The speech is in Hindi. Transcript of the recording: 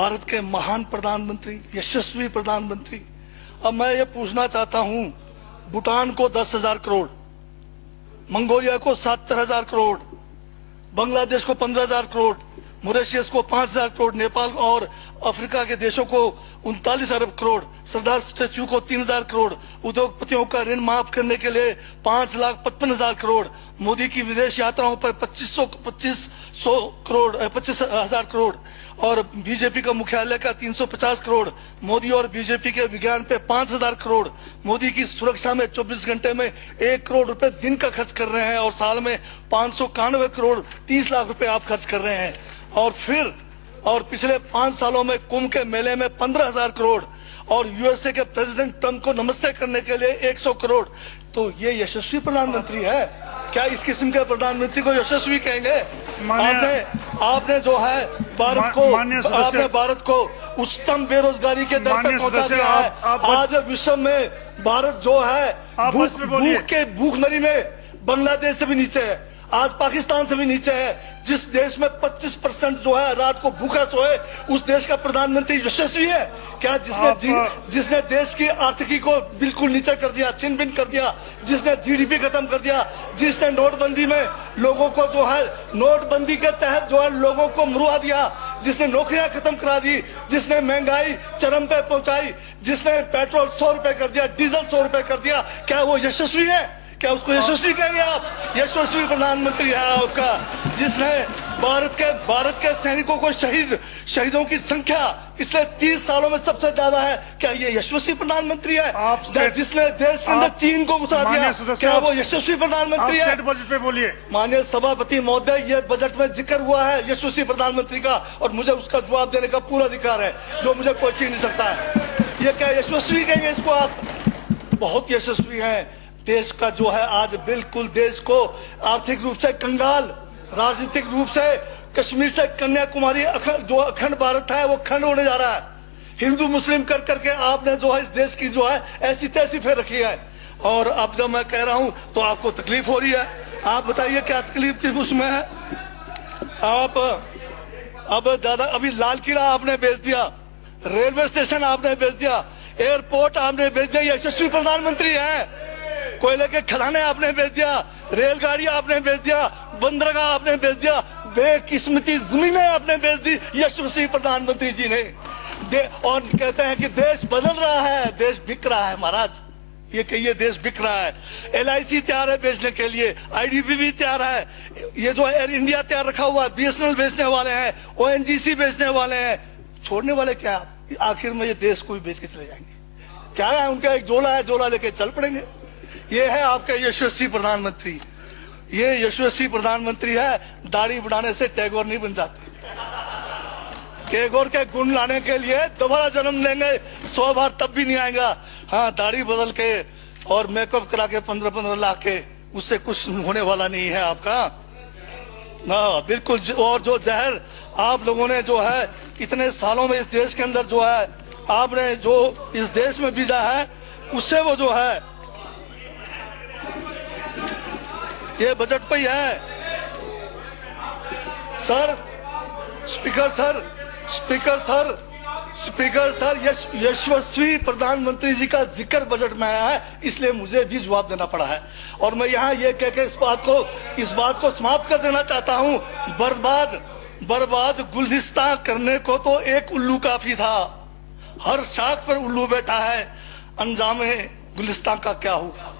भारत के महान प्रधानमंत्री, यशस्वी प्रधानमंत्री। अब मैं ये पूछना चाहता हूं, भूटान को 10,000 करोड़, मंगोलिया को 70,000 करोड़, बांग्लादेश को 15,000 करोड़, मॉरिशस को 5,000 करोड़, नेपाल और अफ्रीका के देशों को 39 अरब करोड़, सरदार स्टैच्यू को 3,000 करोड़, उद्योगपतियों का ऋण माफ करने के लिए 5,55,000 करोड़, मोदी की विदेश यात्राओं पर 25,000 करोड़ और बीजेपी का मुख्यालय का 350 करोड़, मोदी और बीजेपी के विज्ञान पे 5,000 करोड़, मोदी की सुरक्षा में 24 घंटे में 1 करोड़ रुपए दिन का खर्च कर रहे हैं और साल में 591 करोड़ 30 लाख रुपए आप खर्च कर रहे हैं। और पिछले 5 सालों में कुंभ के मेले में 15,000 करोड़ और यूएसए के प्रेसिडेंट ट्रंप को नमस्ते करने के लिए 100 करोड़। तो ये यशस्वी प्रधानमंत्री है क्या? इस किस्म के प्रधानमंत्री को यशस्वी कहेंगे? आपने जो है भारत को उच्चतम बेरोजगारी के दर पर पहुंचा दिया है। आज विश्व में भारत जो है भूखमरी में बांग्लादेश से भी नीचे है, आज पाकिस्तान से भी नीचे है। जिस देश में 25% जो है रात को भूखा सोए, उस देश का प्रधानमंत्री यशस्वी है क्या? जिसने देश की आर्थिकी को बिल्कुल नीचे कर दिया, छिन भिन कर दिया, जिसने जीडीपी खत्म कर दिया, जिसने नोटबंदी में लोगों को जो है नोटबंदी के तहत जो है लोगों को मरवा दिया, जिसने नौकरियां खत्म करा दी, जिसने महंगाई चरम पे पहुंचाई, जिसने पेट्रोल 100 रुपए कर दिया, डीजल 100 रुपए कर दिया, क्या वो यशस्वी है? क्या उसको यशस्वी कहेंगे आप? यशस्वी प्रधानमंत्री है आपका, जिसने भारत के सैनिकों को शहीदों की संख्या पिछले 30 सालों में सबसे ज्यादा है। क्या ये यशस्वी प्रधानमंत्री है? जिसने देश के अंदर चीन को घुसा दिया, क्या वो यशस्वी प्रधानमंत्री है? बजट पे बोलिए। माननीय सभापति महोदय, ये बजट में जिक्र हुआ है यशस्वी प्रधानमंत्री का और मुझे उसका जवाब देने का पूरा अधिकार है, जो मुझे कोई छीन नहीं सकता है। ये क्या यशस्वी कहेंगे इसको आप? बहुत यशस्वी है। देश का जो है आज बिल्कुल देश को आर्थिक रूप से कंगाल, राजनीतिक रूप से कश्मीर से कन्याकुमारी जो अखंड भारत है वो खंड होने जा रहा है। हिंदू मुस्लिम कर करके आपने जो है इस देश की जो है ऐसी तैसी फेर रखी है। और अब जब मैं कह रहा हूं तो आपको तकलीफ हो रही है। आप बताइए क्या तकलीफ किस उसमें है? आप अब दादा अभी लाल किला आपने बेच दिया, रेलवे स्टेशन आपने बेच दिया, एयरपोर्ट आपने बेच दिया, यशस्वी प्रधानमंत्री है। कोयले के खदाने आपने बेच दिया, रेलगाड़ी आपने बेच दिया, बंदरगाह आपने बेच दिया, बेकिस्मती जमीनें आपने बेच दी यशस्वी प्रधानमंत्री जी ने। और कहते हैं कि देश बदल रहा है, देश बिक रहा है। महाराज ये कहिए देश बिक रहा है। LIC तैयार है बेचने के लिए, IDB भी तैयार है, ये जो एयर इंडिया तैयार रखा हुआ है, BSNL बेचने वाले हैं, ONGC बेचने वाले हैं। छोड़ने वाले क्या? आखिर में ये देश को भी बेच के चले जाएंगे। क्या है उनका? एक झोला है, झोला लेके चल पड़ेंगे। ये है आपका यशस्वी प्रधानमंत्री। ये यशस्वी प्रधानमंत्री है। दाढ़ी बढ़ाने से टैगोर नहीं बन जाते। टैगोर के गुण लाने के लिए दोबारा जन्म लेंगे 100 बार, तब भी नहीं आएगा। हाँ, दाढ़ी बदल के और मेकअप करा के 15-15 लाख के, उससे कुछ होने वाला नहीं है आपका ना, बिल्कुल। और जो जहर आप लोगों ने जो है इतने सालों में इस देश के अंदर जो है आपने जो इस देश में बीजा है, उससे वो जो है ये बजट पे ही है। सर, स्पीकर सर, यशस्वी प्रधानमंत्री जी का जिक्र बजट में आया है, इसलिए मुझे भी जवाब देना पड़ा है। और मैं यहाँ ये कह के इस बात को समाप्त कर देना चाहता हूँ, बर्बाद गुलदस्ता करने को तो एक उल्लू काफी था, हर शाख पर उल्लू बैठा है, अंजामे गुलिस्तान का क्या होगा?